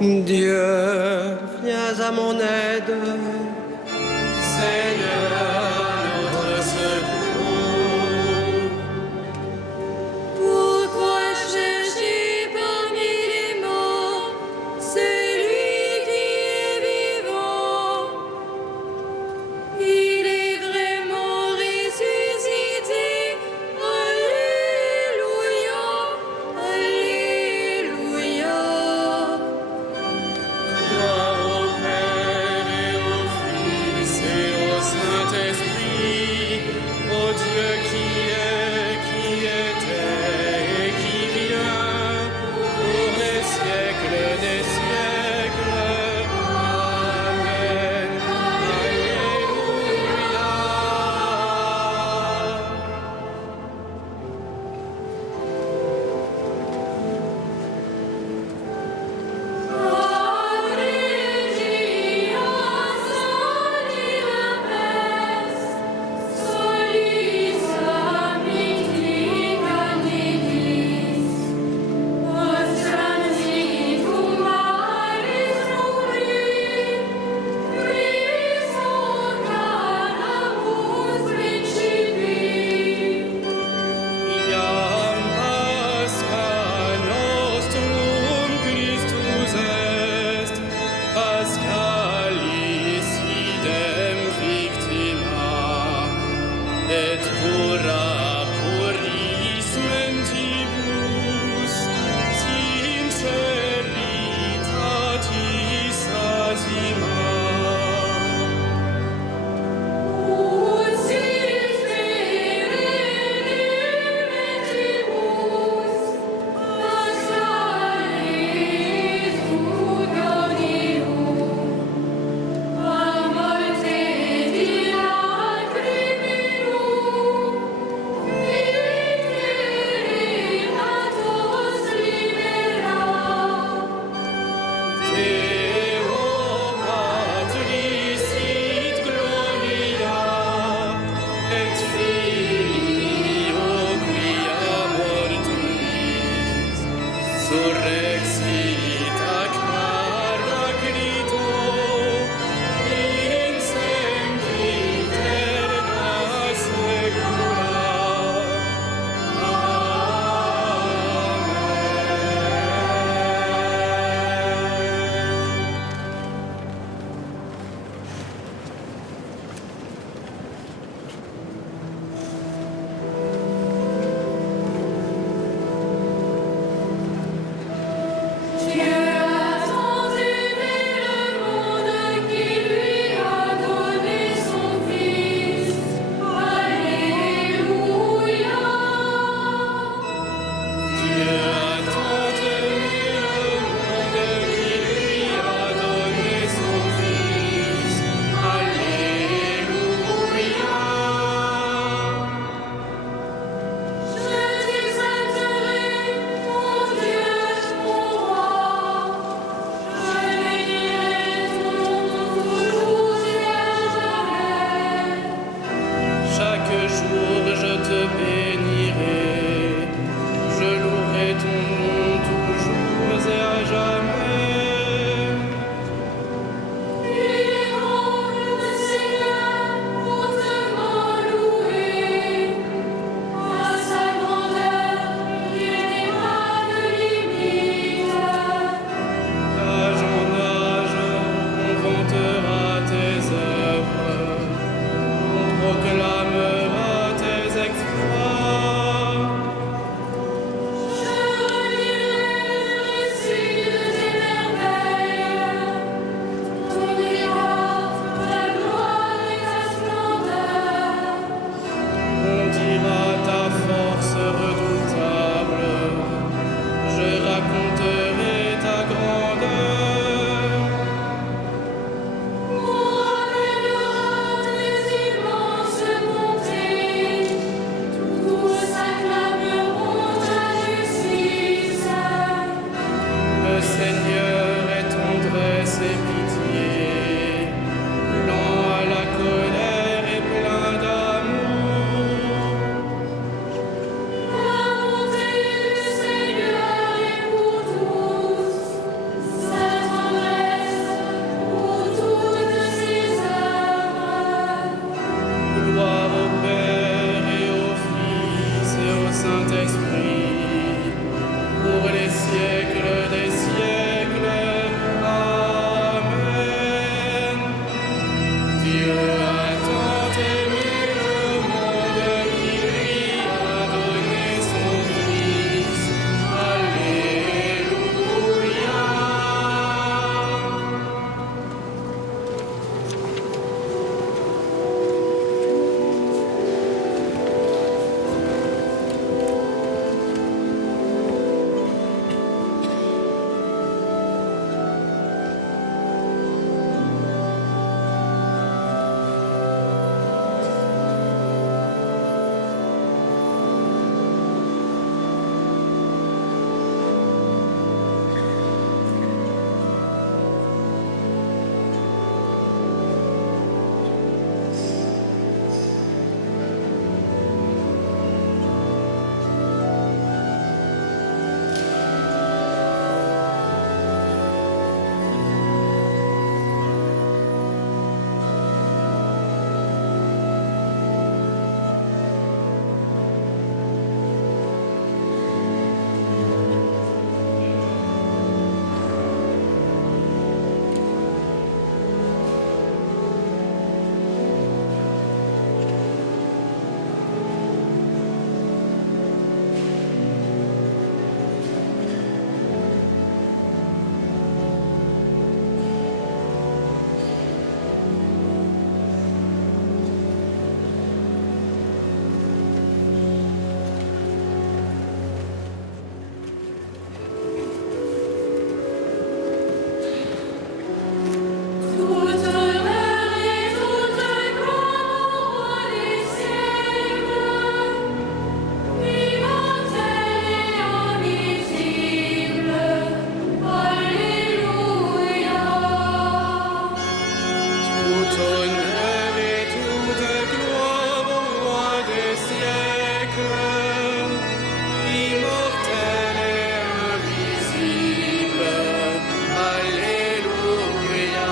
Dieu, viens à mon aide. Seigneur, notre secours. Pourquoi chercher parmi les morts celui qui est vivant? Il est vraiment ressuscité. Alléluia, Alléluia. Gloire au Père et au Fils et au Saint-Esprit, au Dieu qui est, qui était et qui vient, pour les siècles des siècles. Amen. Alléluia. Iam Pascha nostrum Christus est, Paschalis idem victima, et pura puris mentibus, sinceritatis asima. Deo Patris sit gloria, et Filio quia mortuis, surrexit ac Paraclito, in sempiterna secula. Amen. Dieu a tant aimé le monde qu'il lui a donné son Fils. Alléluia. Dieu a tant aimé le monde qu'il lui a donné son Fils. Alléluia. Je t'exalterai, mon Dieu, mon roi. Je bénirai ton nom toujours et à jamais. Chaque jour je te bénirai, je louerai ton nom toujours et à jamais. Il est grand, le Seigneur, hautement loué. À sa grandeur, il n'est pas de limite. D'âge en âge, on vantera tes œuvres, on proclamera tes exploits. Je relirai le récit de tes merveilles. Ton éclat, ta gloire et ta splendeur. On dira ta force redoutable, je raconterai ta grandeur. On rappellera tes immenses bontés. Tous acclameront ta justice. Le Seigneur est tendresse et pitié, lent à la colère et plein d'amour. La bonté du Seigneur est pour tous. Sa siècles des siècles. Amen. Dieu a tant aimé le monde qu'il lui a donné son Fils. Alléluia. Toute honneur et toute gloire au roi des siècles, immortel et invisible. Alléluia. Tout honneur et toute gloire au roi des siècles, immortel et invisible. Alléluia.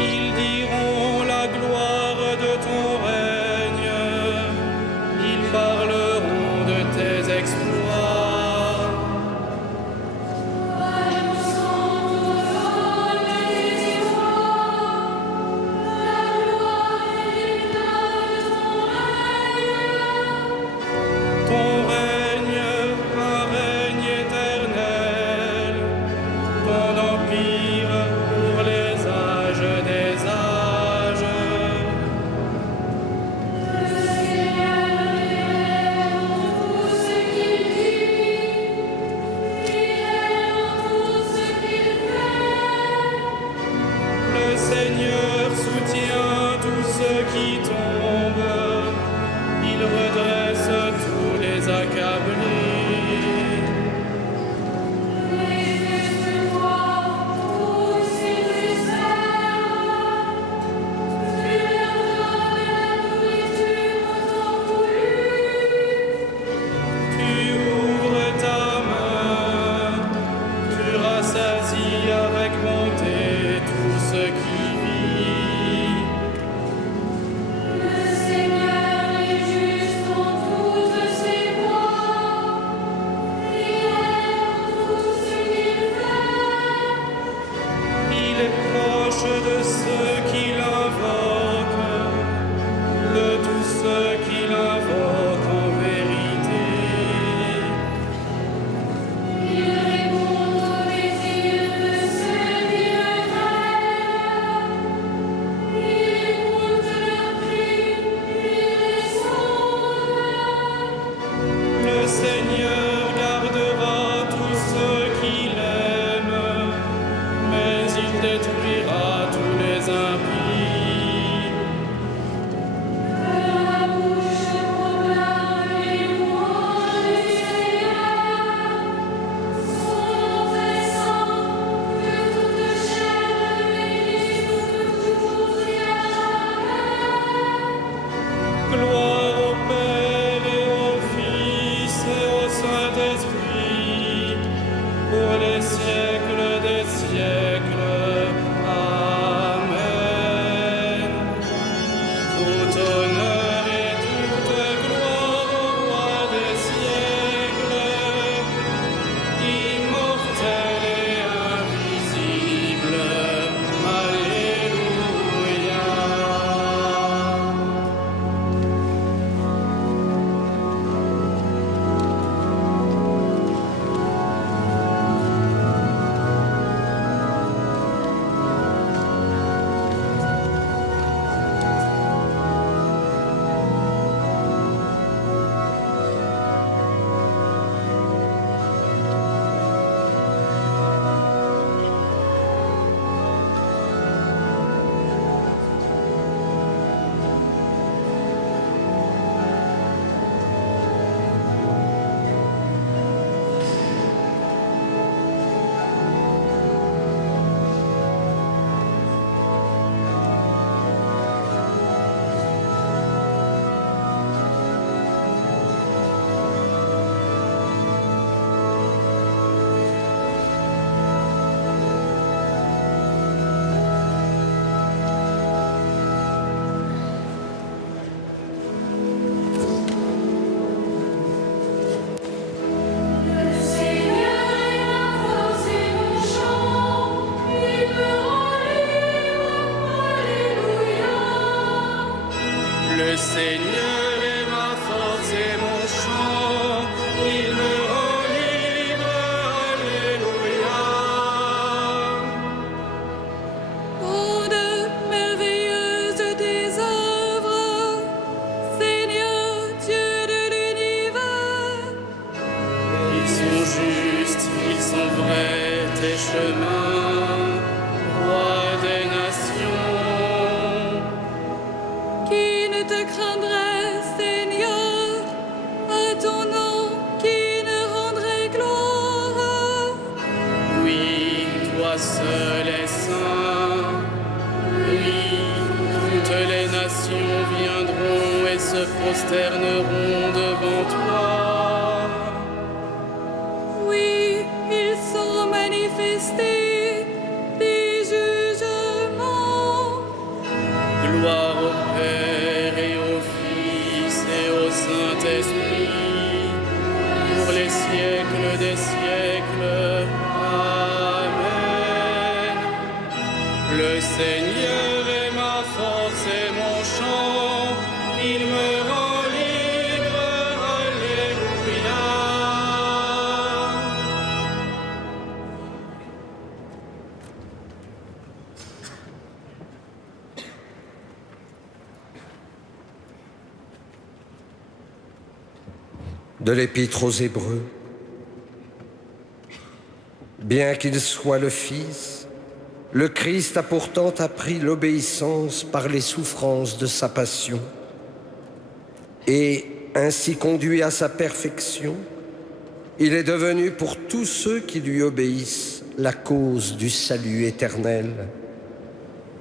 Ils diront la gloire de ton règne, ils parleront de tes exploits. Ton règne, un règne éternel, ton empire pour les âges des âges. Le Seigneur soutient tous ceux qui tombent, il redresse tous les accablés. Tu ouvres ta main, tu rassasies avec bonté tout ce qui vit. Seigneur est ma force et mon chant, il me rend libre, alléluia. Bande merveilleuse des œuvres, Seigneur Dieu de l'univers. Ils sont justes, ils sont vrais, tes chemins, roi des nations. Qui ne te craindrait, Seigneur, à ton nom, qui ne rendrait gloire? Oui, toi seul es saint. Oui, toutes les nations viendront et se prosterneront devant toi. Oui, ils sont manifestés des jugements. Gloire au Père et au Fils et au Saint-Esprit, pour les siècles des siècles. Amen. Le Seigneur est ma force et mon chant, il me rend libre, alléluia. De l'Épître aux Hébreux. Bien qu'il soit le Fils, le Christ a pourtant appris l'obéissance par les souffrances de sa passion et, ainsi conduit à sa perfection, il est devenu pour tous ceux qui lui obéissent la cause du salut éternel,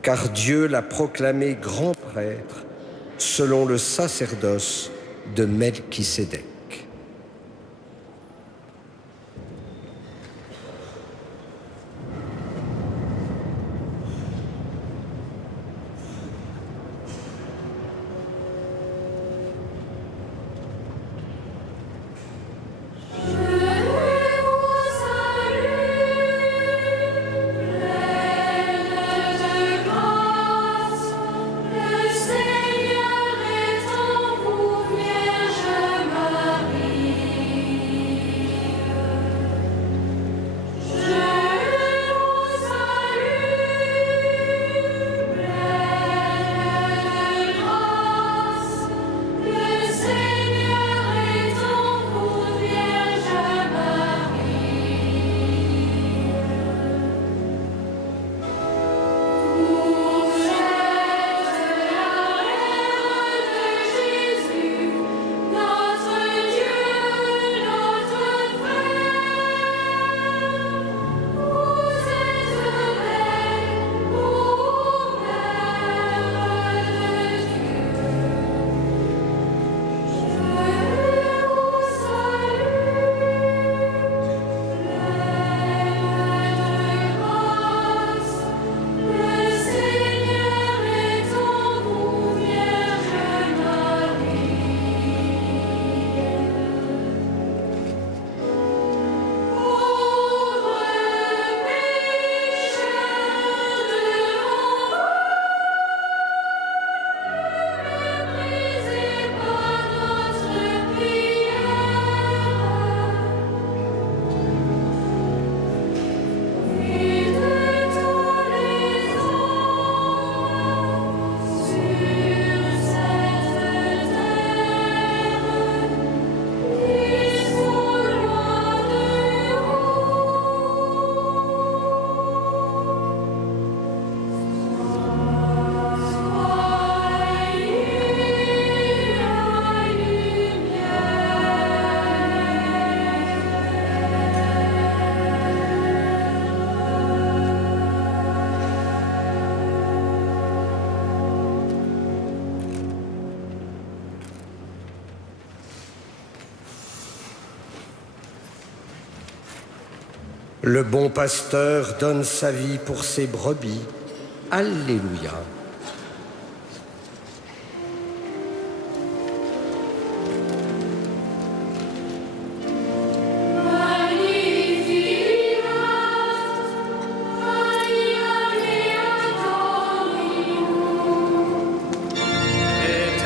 car Dieu l'a proclamé grand prêtre selon le sacerdoce de Melchisédek. Le bon pasteur donne sa vie pour ses brebis. Alléluia. Et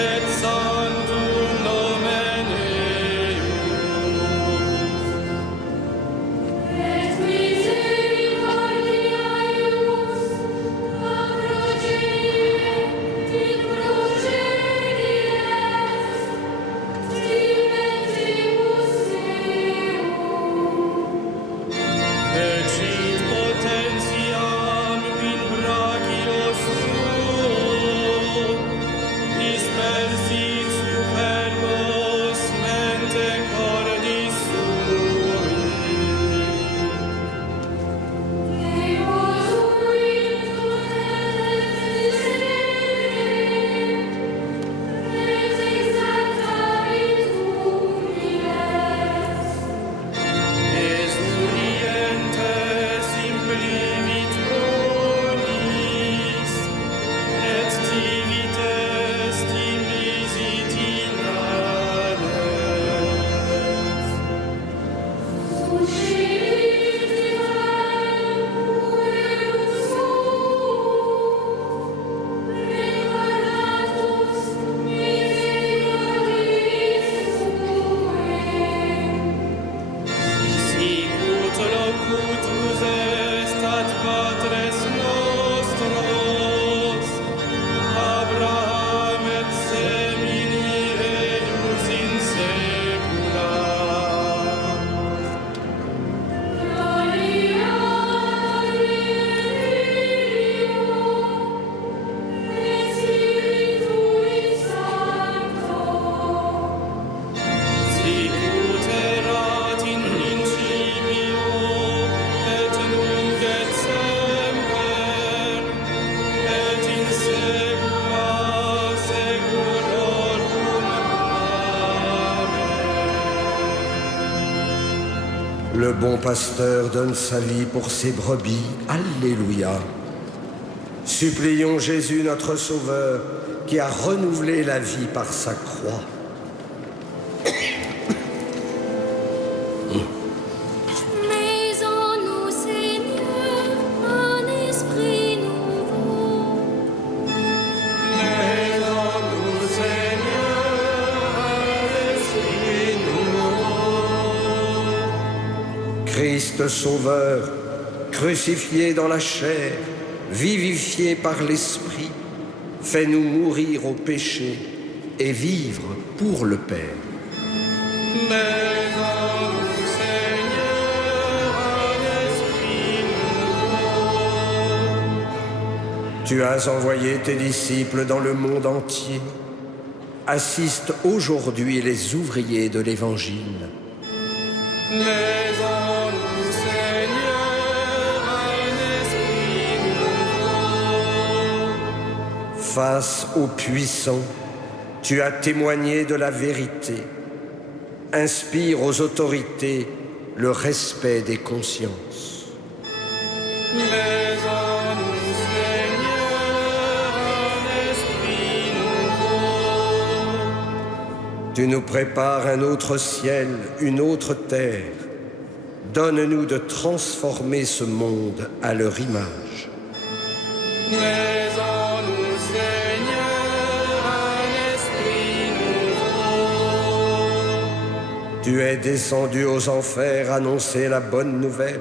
et sanctum nomen Et misericordia eius, a progenie, in progenies, dimentibus Ecit potentiam in brachio suo, dispersit superbos mente cordis sui. Deus uintus et exaltavit umilies. Esurientes implivit bonis, et tivites timisit in ades. Suscivit Israel puerum suum, recordatus misericordiis suae. Sicut locutus est ad patres nostros, Abraham et semini eius in saecula. Gloria Dei et Spiritui Sancto. Sicut erat in principio, et nunc et semper, et in saecula saeculorum. Amen. Le bon pasteur donne sa vie pour ses brebis. Alléluia. Supplions Jésus notre Sauveur, qui a renouvelé la vie par sa croix. Mais en nous, Seigneur, un esprit nouveau. Mais en nous, Seigneur, un esprit nouveau. Christ Sauveur, crucifié dans la chair, vivifié par l'Esprit, fais-nous mourir au péché et vivre pour le Père. Mais en nous, Seigneur, un esprit nouveau. Tu as envoyé tes disciples dans le monde entier. Assiste aujourd'hui les ouvriers de l'Évangile. Mais en nous, Seigneur, un esprit nouveau. Face aux puissants, tu as témoigné de la vérité. Inspire aux autorités le respect des consciences. Mais en nous, Seigneur, un esprit nouveau. Tu nous prépares un autre ciel, une autre terre. Donne-nous de transformer ce monde à leur image. Mais en nous, Seigneur, un esprit nouveau. Tu es descendu aux enfers annoncer la bonne nouvelle.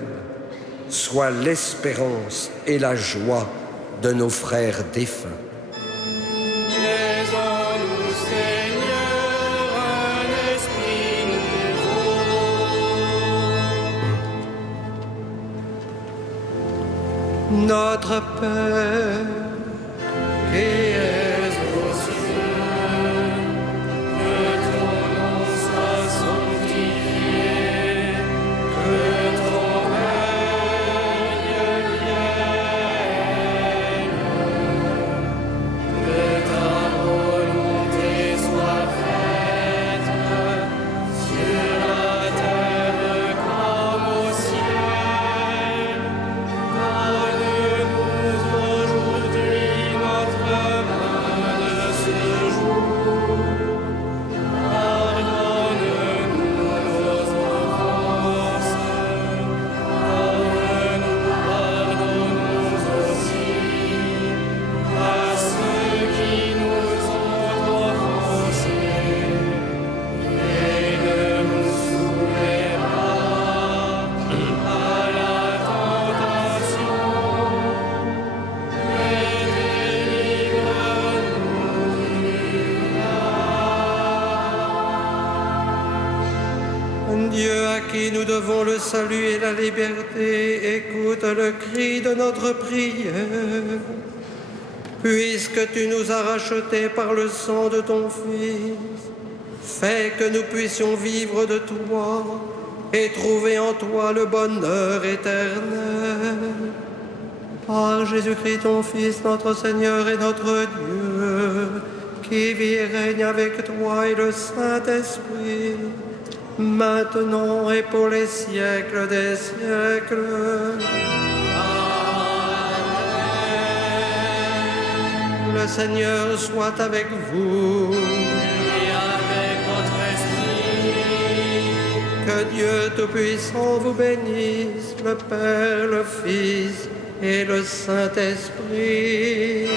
Sois l'espérance et la joie de nos frères défunts. Mais en nous, Seigneur, un esprit nouveau. Notre Père, qui es aux cieux, que ton nom soit sanctifié, que ton règne vienne, que ta volonté soit faite sur la terre comme au ciel. Donne-nous aujourd'hui à qui nous devons le salut et la liberté, écoute le cri de notre prière. Puisque tu nous as rachetés par le sang de ton Fils, fais que nous puissions vivre de toi et trouver en toi le bonheur éternel. Par Jésus-Christ, ton Fils, notre Seigneur et notre Dieu, qui vit et règne avec toi et le Saint-Esprit, maintenant et pour les siècles des siècles. Le Seigneur soit avec vous. Et avec votre esprit. Que Dieu Tout-Puissant vous bénisse, le Père, le Fils et le Saint-Esprit.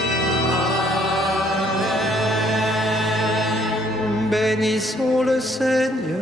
Amen. Bénissons le Seigneur.